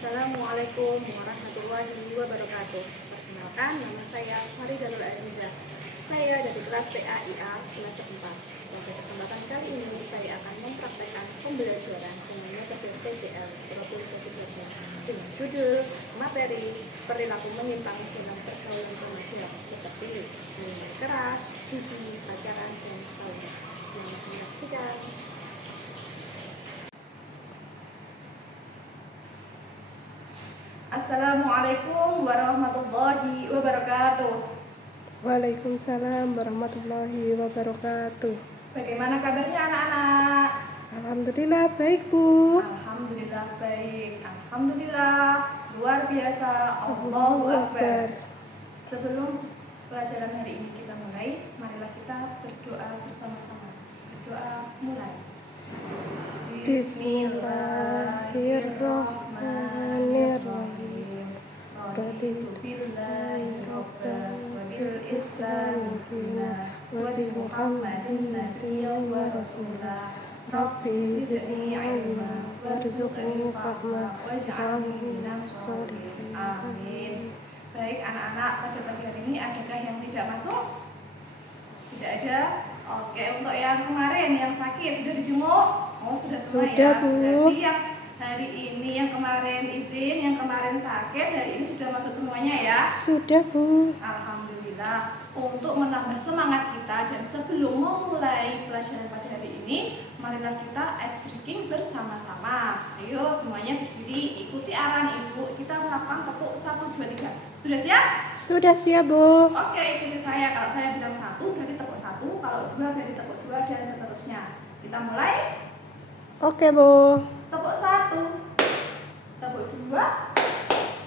Assalamualaikum warahmatullahi wabarakatuh. Perkenalkan, nama saya Faridatul Ariza. Saya dari kelas PAIA semester 4. Pada kesempatan kali ini saya akan mempraktekkan pembelajaran dengan metode PBL probabilitas belajar dengan judul materi perilaku menyimpang dalam pergaulan remaja seperti minuman keras, judi, pacaran, dan tawuran. Selamat menyaksikan. Assalamualaikum warahmatullahi wabarakatuh. Waalaikumsalam warahmatullahi wabarakatuh. Bagaimana kabarnya anak-anak? Alhamdulillah baik, Bu. Alhamdulillah baik. Alhamdulillah luar biasa. Allahu Akbar. Sebelum pelajaran hari ini kita mulai, marilah kita berdoa bersama-sama. Berdoa mulai. Bismillahirrahmanirrahim. Raditu billahi rabban wa bil islami dinan wa bi Muhammadin nabiyyan wa rasulah. Rabbi zidni ilma warzuqni fahma waj'alni minas sholihin. Amin. Baik anak-anak, pada pagi hari ini adakah yang tidak masuk? Tidak ada? Oke, untuk yang kemarin yang sakit sudah dijenguk? Oh, sudah semua Sudah, ya. Bu. Berarti yang hari ini yang kemarin izin, yang kemarin sakit, hari ini sudah masuk semuanya ya? Sudah, Bu. Alhamdulillah. Untuk menambah semangat kita dan sebelum memulai pelajaran pada hari ini, marilah kita ice breaking bersama-sama. Ayo semuanya berdiri, ikuti arahan ibu. Kita melakukan tepuk 1, 2, 3. Sudah siap? Sudah siap, Bu. Oke, ikuti saya. Kalau saya bilang 1 berarti tepuk 1, kalau 2 berarti tepuk 2 dan seterusnya. Kita mulai. Oke, Bu. Tepuk 1, tepuk 2,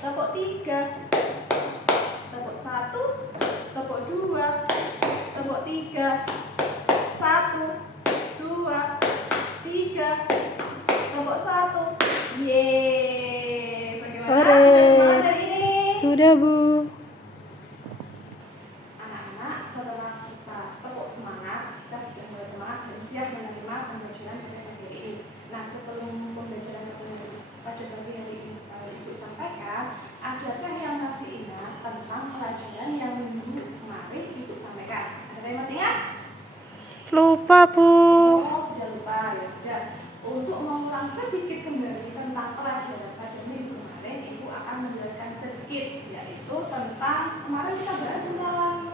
tepuk 3, tepuk 1, tepuk 2, tepuk 3, 1, 2, 3, tepuk 1. Yeay. Bagaimana? Hore. Sudah semangat hari ini? Sudah, Bu. Anak-anak, setelah kita tepuk semangat, kita sudah mulai semangat dan siap menerima pembelajaran pada pagi hari ini. Nah, sebelum pembelajaran pada pagi hari ini Ibu sampaikan, adakah yang masih ingat tentang pelajaran yang minggu kemarin Ibu sampaikan? Ada yang masih ingat? Lupa, Bu. Oh, sudah lupa, ya sudah. Untuk mengulang sedikit kembali tentang pelajaran pada minggu kemarin, Ibu akan menjelaskan sedikit, yaitu tentang kemarin kita bahas tentang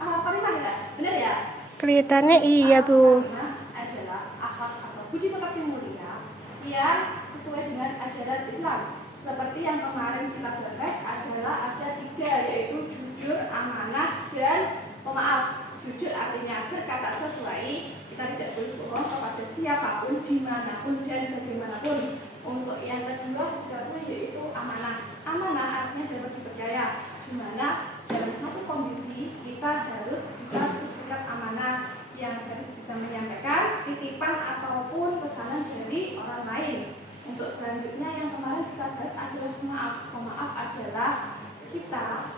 kalimat ya, benar ya? Kelihatannya iya, Bu. Kalimat adalah akhlak atau budi pekerti mulia yang sesuai dengan ajaran Islam. Seperti yang kemarin kita bahas adalah ada 3, yaitu jujur, amanah, dan pemaaf. Jujur artinya berkata sesuai, kita tidak boleh bohong kepada siapapun, dimanapun, dan bagaimanapun. Untuk yang kedua sebabnya yaitu amanah. Amanah artinya dapat dipercaya, di mana dalam satu kondisi kita harus bisa bersikap amanah, yang harus bisa menyampaikan titipan ataupun pesanan dari orang lain. Untuk selanjutnya yang kemarin kita bahas adalah maaf. Pemaaf adalah kita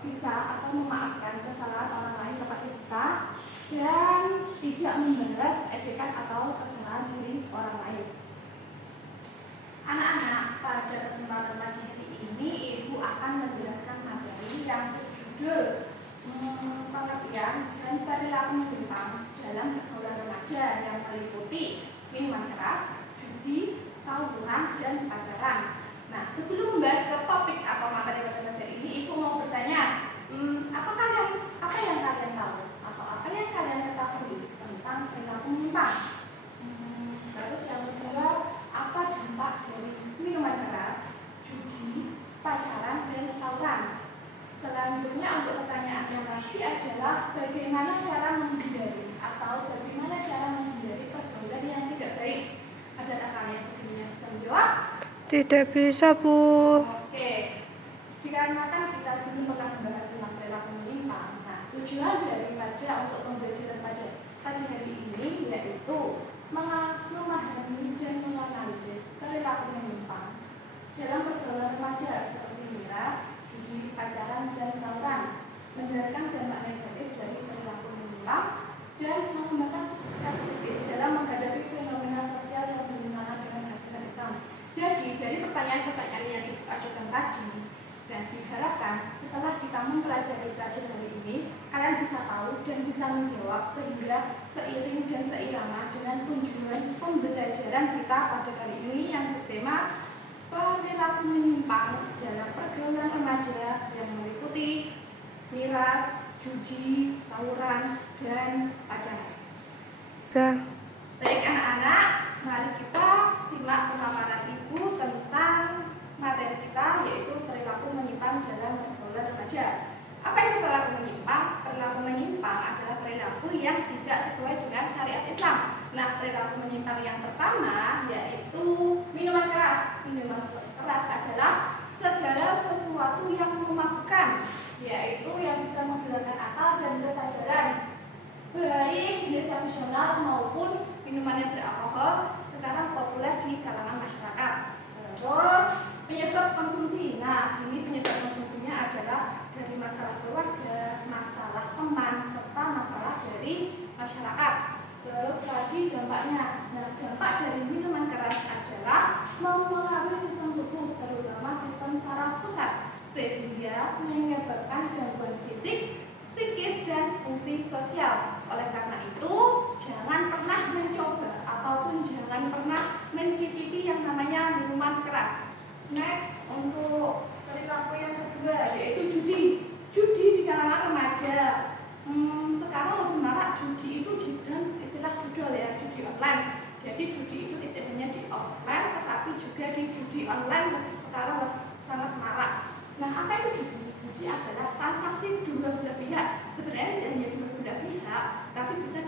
bisa atau memaafkan kesalahan orang lain kepada kita dan tidak membalas ejekan atau kesalahan dari orang lain. Anak-anak, pada kesempatan pagi hari ini Ibu akan menjelaskan materi yang berjudul pengertian dan perilaku menyimpang dalam pergaulan remaja yang meliputi minuman keras, judi, tawuran, dan pacaran. Nah, sebelum membahas ke topik atau materi pada materi ini, Ibu mau bertanya, apa yang kalian tahu atau apa yang kalian ketahui tentang perilaku menyimpang? Terus yang kedua, apa dampak dari minuman keras, judi, pacaran, dan tawuran? Selanjutnya untuk pertanyaan yang lagi adalah bagaimana cara menghindari atau bagaimana cara menghindari pergaulan yang tidak baik? Adakah kalian di sini yang bisa menjawab? Tidak bisa, Bu. Oke, dikarenakan kita belum pernah membahas tentang perilaku menyimpang. Nah, tujuan daripada untuk pembelajaran pada pagi hari ini yaitu memahami dan menganalisis perilaku menyimpang dalam pergaulan remaja seperti miras, judi, pacaran, dan tawuran, menjelaskan dampak negatif dari perilaku menyimpang dan mengembangkan sikap kritis dalam menghadapi fenomena sosial yang bertentangan dengan ajaran Islam. Jadi dari pertanyaan-pertanyaan yang pembelajaran kita pada kali ini yang bertema perilaku menyimpang dalam pergaulan remaja yang meliputi miras, judi, tawuran, dan pacaran. Baik anak-anak, mari kita simak pemaparan Ibu tentang materi kita, yaitu perilaku menyimpang dalam pergaulan remaja. Apa itu perilaku menyimpang? Perilaku menyimpang adalah perilaku yang tidak sesuai dengan syariat Islam. Nah, perilaku menyimpang yang pertama yaitu minuman keras. Minuman keras adalah segala sesuatu yang memabukkan, yaitu yang bisa menghilangkan akal dan kesadaran, baik jenis tradisional maupun minuman yang beralkohol sekarang populer di kalangan masyarakat. Terus penyebab konsumsi. Nah, ini penyebab konsumsinya adalah dari masalah keluarga, masalah teman, serta masalah dari masyarakat. Terus lagi dampaknya. Nah, dampak dari minuman keras adalah mempengaruhi sistem tubuh, terutama sistem saraf pusat, sehingga menyebabkan gangguan fisik, psikis, dan fungsi sosial. Oleh karena itu, jangan pernah mencoba ataupun jangan pernah mencicipi yang namanya minuman keras. Next, untuk perilaku yang kedua yaitu judi. Judi di kalangan remaja. Sekarang lebih marak judi itu dan istilah judol ya, judi online. Jadi judi itu tidak hanya di offline, tetapi juga di judi online sekarang sangat marak. Nah, apa itu judi? Judi adalah transaksi dua belah pihak. Sebenarnya tidak hanya dua belah pihak, tapi bisa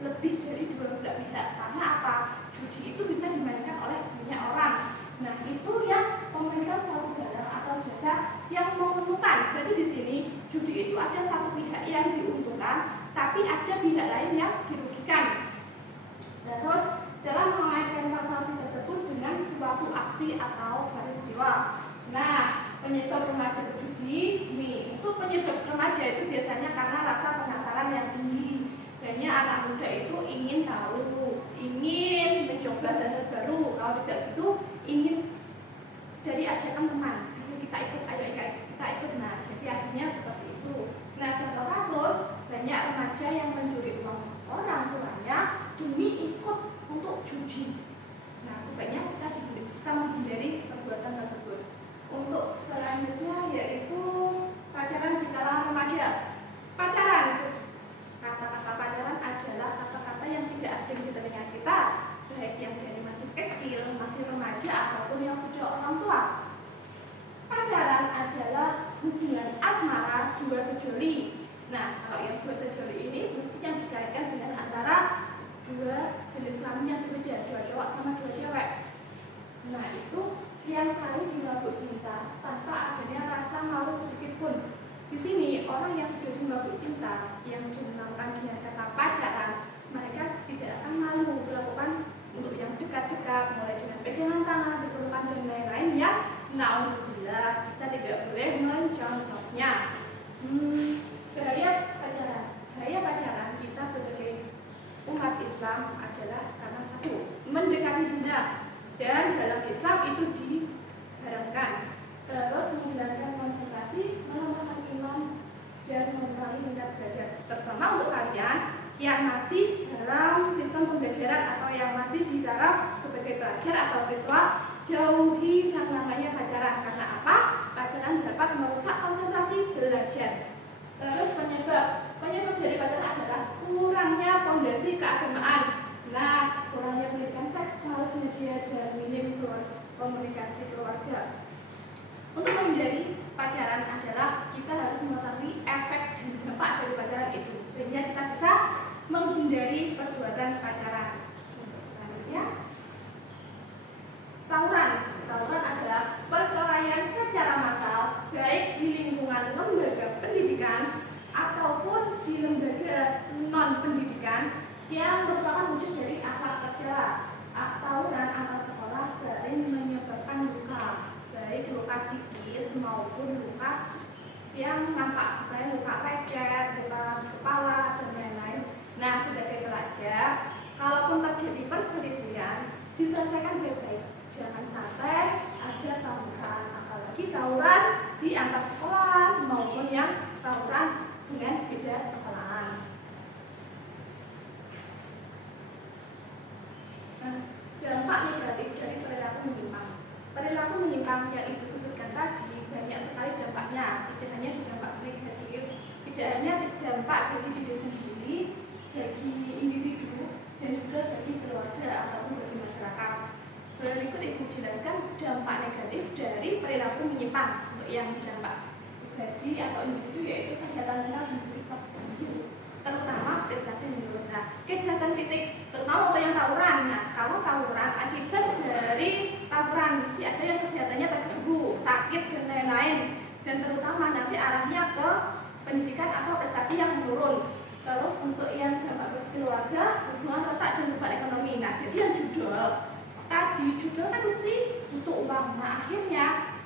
lebih dari dua belah pihak. Karena apa? Judi itu bisa dimainkan oleh banyak orang. Nah, itu yang memainkan suatu barang atau jasa yang menguntungkan. Berarti di sini judi itu ada satu pihak yang diuntungkan, tapi ada pihak lain yang dirugikan. Terus dalam memainkan transaksi tersebut dengan suatu aksi atau peristiwa. Nah, penyebab remaja berjudi ini, untuk penyebab remaja itu biasanya karena rasa penasaran yang tinggi. Banyak anak muda itu ingin tahu, ingin mencoba hal baru. Kalau tidak gitu, ingin dari ajakan teman, ayo kita ikut, kita ikut. Nah, jadi akhirnya seperti itu. Nah, contoh kasus, banyak remaja yang mencuri uang orang tuanya demi ikut untuk judi. Nah, sebaiknya kita menghindari perbuatan tersebut. Untuk selanjutnya yaitu pacaran di kalangan remaja. Pacaran, kata-kata pacaran adalah kata-kata yang tidak asing di telinga kita, baik yang dari masih kecil, masih remaja, ataupun yang sudah orang tua. Pacaran adalah hubungan asmara dua sejoli. Nah, kalau yang dua sejoli ini mesti yang dikaitkan dengan antara dua jenis kelamin yang berbeda, dua cowok sama dua cewek. Nah, itu yang saling dimabuk cinta tanpa adanya rasa malu sedikit pun. Di sini orang yang sudah dimabuk cinta yang dinamakan dengan kata pacaran, mereka tidak akan malu melakukan untuk yang dekat-dekat, mulai dengan pegangan tangan, berpelukan dan lain-lain yang naudzubillah kita tidak boleh mencontohnya. Bahaya pacaran. Bahaya pacaran kita sebagai umat Islam adalah karena satu, mendekati zina. Dan dalam Islam itu diharamkan. Terus menghilangkan konsentrasi, melemahkan iman, dan mengurangi minat belajar. Terutama untuk kalian yang masih dalam sistem pembelajaran atau yang masih di taraf sebagai pelajar atau siswa, jauhi yang namanya pacaran. Karena apa? Pacaran dapat merusak konsentrasi belajar. Terus penyebab dari pacaran adalah kurangnya fondasi keagamaan. Nah, kurangnya pendidikan seks, males media, dan minim komunikasi keluarga. Untuk menghindari pacaran adalah kita harus mengetahui efek dan dampak dari pacaran itu, sehingga kita bisa menghindari perbuatan pacaran. Untuk selanjutnya, tawuran. Tawuran adalah perkelahian secara massal, baik di lingkungan lembaga pendidikan ataupun di lembaga non-pendidikan, yang merupakan wujud dari akhlak tercela. Tawuran antar sekolah sering menyebabkan luka, baik luka psikis maupun luka yang nampak, misalnya luka lecet, luka di kepala, dan lain-lain. Nah, sebagai pelajar, kalaupun terjadi perselisihan, diselesaikan baik-baik. Jangan sampai ada tawuran, apalagi tawuran di antar sekolah maupun yang tawuran dengan beda sekolahan. Dampak tentang yang Ibu sebutkan tadi, banyak sekali dampaknya, tidak hanya di dampak negatif, tidak hanya dampak bagi diri sendiri, bagi individu, dan juga bagi keluarga ataupun bagi masyarakat. Berikut Ibu jelaskan dampak negatif dari perilaku menyimpang untuk yang dampak pribadi atau individu, yaitu kesehatan mental dan fisik, terutama prestasi menurun. Nah, kesehatan fisik terutama untuk yang tawuran. Nah, kalau tawuran akibat dari tawuran mesti ada yang kesehatannya terganggu, sakit dan lain-lain, dan terutama nanti arahnya ke pendidikan atau prestasi yang menurun. Terus untuk yang dampak keluarga, hubungan retak dan beban ekonomi. Nah, jadi yang judul kan mesti butuh uang. Nah, akhirnya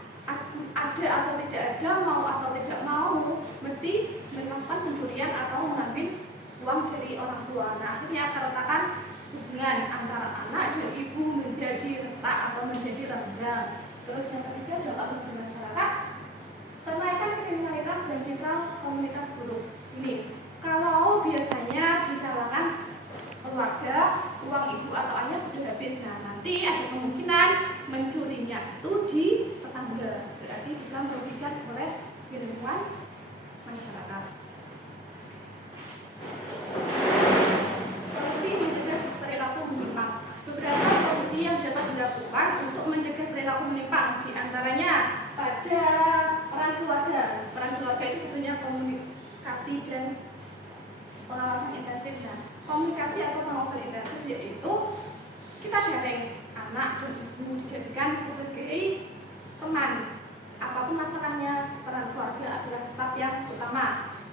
ada atau tidak ada, mau atau tidak mau, mesti melakukan pencurian atau mengambil uang dari orang tua. Nah, akhirnya keretakan hubungan antara anak dan ibu menjadi retak atau menjadi renggang. Terus yang ketiga dampak bagi masyarakat, kenaikan kriminalitas dan tingkat komunitas buruk. Ini kalau biasanya di kalangan keluarga uang ibu atau ayah sudah habis, nah nanti ada kemungkinan mencurinya itu di tetangga, berarti bisa merugikan oleh lingkungan masyarakat. Solusi mencegah perilaku menyimpang. Beberapa solusi yang dapat dilakukan untuk mencegah perilaku menyimpang, diantaranya pada peran keluarga. Peran keluarga itu sebenarnya komunikasi dan pengawasan intensif. Nah, komunikasi atau pengawasan intensif yaitu kita sharing, anak dan ibu dijadikan sebagai teman. Apapun masalahnya, peran keluarga adalah tetap yang utama.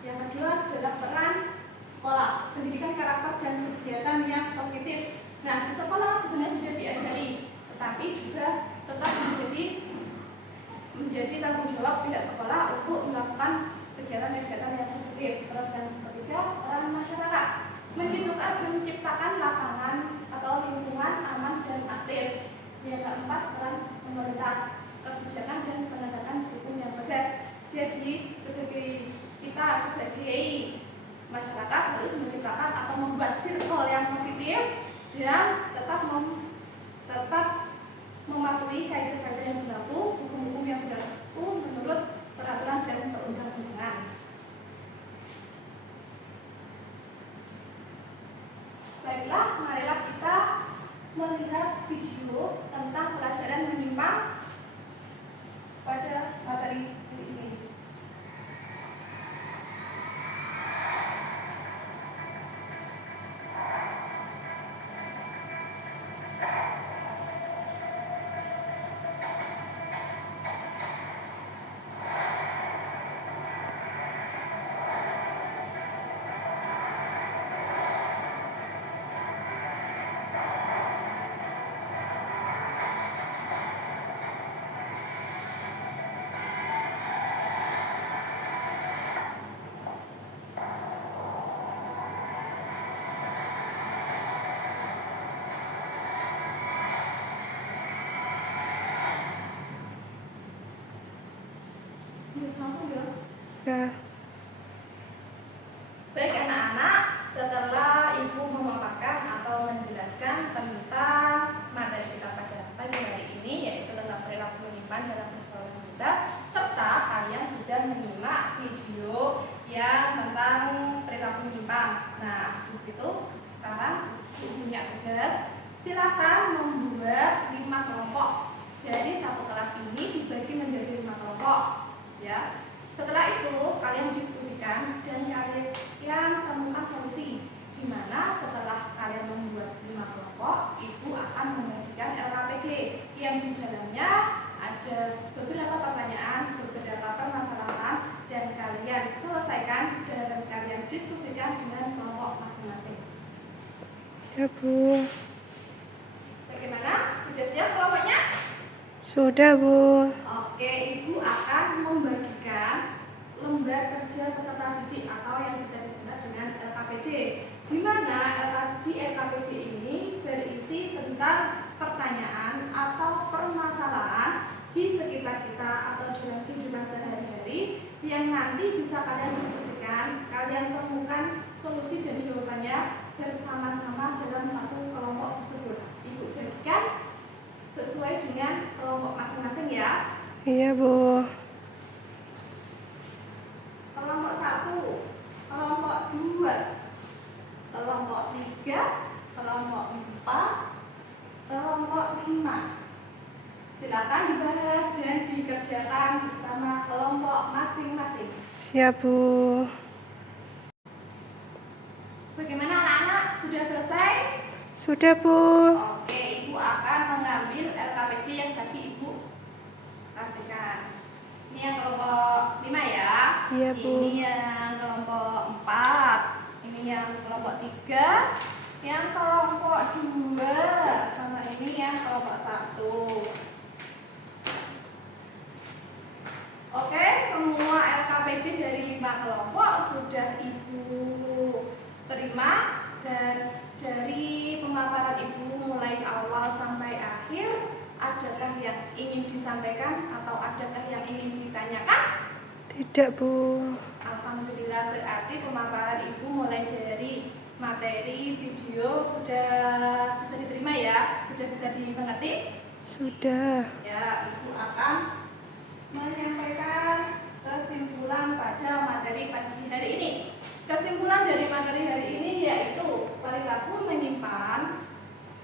Yang kedua adalah peran sekolah, pendidikan karakter dan kegiatan yang positif. Nah, di sekolah sebenarnya sudah diajari, tetapi juga tetap menjadi tanggung jawab pihak sekolah untuk melakukan kegiatan-kegiatan yang positif. Terus yang ketiga, peran masyarakat, menciptakan lapangan atau lingkungan aman dan aktif. Yang keempat, peran pemerintah, kebijakan dan penegakan hukum yang tegas. Jadi kita sebagai masyarakat harus menciptakan atau membuat circle yang positif dan tetap mematuhi kaidah-kaidah yang berlaku, hukum-hukum yang berlaku menurut peraturan dan perundang-undangan. Baiklah, marilah kita melihat video tentang pelajaran menyimpang pada materi ini. Langsung ya. Ya. Baik anak-anak, setelah ibu memaparkan atau menjelaskan tentang materi kita pada pagi hari ini, yaitu tentang perilaku menyimpang dalam berkomunitas, serta kalian sudah menyimak video yang tentang perilaku menyimpang. Nah, di situ sekarang punya tugas, silakan membuat 5 kelompok. Dari satu kelas ini dibagi menjadi 5 kelompok. Ya, setelah itu kalian diskusikan dan kalian temukan solusi, di mana setelah kalian membuat 5 kelompok, ibu akan membagikan LKPD yang di dalamnya ada beberapa pertanyaan, beberapa permasalahan, dan kalian selesaikan dan kalian diskusikan dengan kelompok masing-masing. Ya, Bu. Bagaimana? Sudah siap kelompoknya? Sudah, Bu. Oke, ibu akan membagikan lembar kerja peserta didik atau yang bisa disebut dengan LKPD, di mana LKPD ini berisi tentang pertanyaan atau permasalahan di sekitar kita atau dalam kehidupan sehari-hari yang nanti bisa kalian diskusikan, kalian temukan solusi dan jawabannya bersama-sama dalam satu kelompok tersebut. Ibu bagikan sesuai dengan kelompok masing-masing ya. dikerjakan bersama kelompok masing-masing. Siap, Bu. Bagaimana anak-anak? Sudah selesai? Sudah, Bu. Oke, Ibu akan mengambil LKPD yang tadi Ibu kasihkan. Ini yang kelompok 5 ya. Iya, Bu. Ini yang kelompok 4. Ini yang kelompok 3. Yang kelompok 2. Sama ini yang kelompok 1. Oke, semua LKPD dari 5 kelompok sudah Ibu terima. Dan dari pemaparan Ibu mulai awal sampai akhir, adakah yang ingin disampaikan atau adakah yang ingin ditanyakan? Tidak, Bu. Alhamdulillah, berarti pemaparan Ibu mulai dari materi, video sudah bisa diterima ya? Sudah bisa dimengerti? Sudah. Ya, Ibu akan menyampaikan kesimpulan pada materi pagi hari ini. Kesimpulan dari materi hari ini yaitu perilaku menyimpan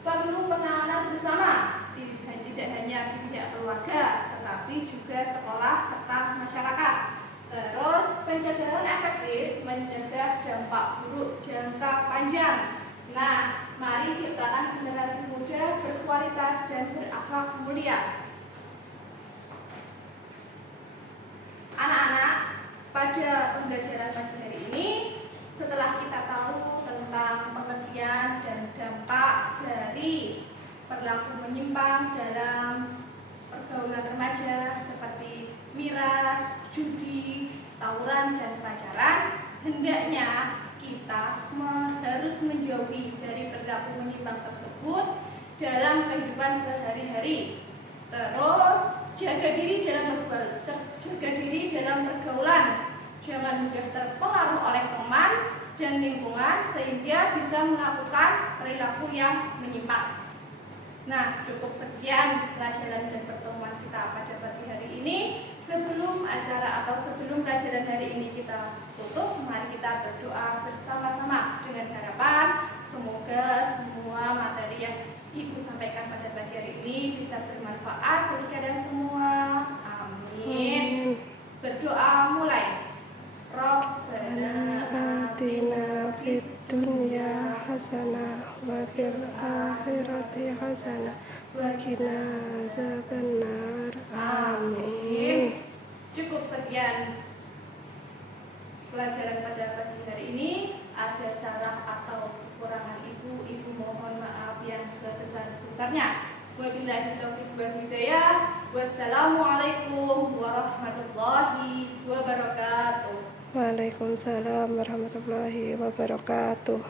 perlu penanganan bersama, tidak hanya di pihak keluarga, tetapi juga sekolah serta masyarakat. Terus pencegahan efektif mencegah dampak buruk jangka panjang. Nah, mari ciptakan generasi muda berkualitas dan berakhlak mulia. Anak-anak, pada pembelajaran pagi hari ini, setelah kita tahu tentang pengertian dan dampak dari perilaku menyimpang dalam pergaulan remaja seperti miras, judi, tawuran, dan pacaran, hendaknya kita harus menjauhi dari perilaku menyimpang tersebut dalam kehidupan sehari-hari. Terus jaga diri dalam pergaulan, jangan mudah terpengaruh oleh teman dan lingkungan sehingga bisa melakukan perilaku yang menyimpang. Nah, cukup sekian pelajaran dan pertemuan kita pada pagi hari ini. Sebelum acara atau sebelum pelajaran hari ini kita tutup, mari kita berdoa bersama-sama dengan harapan semoga semua materi yang Ibu sampaikan pada pagi hari ini bisa bermanfaat bagi kalian semua. Amin. Berdoa mulai. Rabbana Atina fid dunya hasanah wa fil akhirati hasanah wa qina adzabannar. Amin. Cukup sekian pelajaran pada pagi hari ini. Ada salah atau kekurangan Ibu mohon maaf yang sebesar-besarnya. Wabillahi taufiq wal hidayah. Wassalamualaikum warahmatullahi wabarakatuh. Waalaikumsalam warahmatullahi wabarakatuh.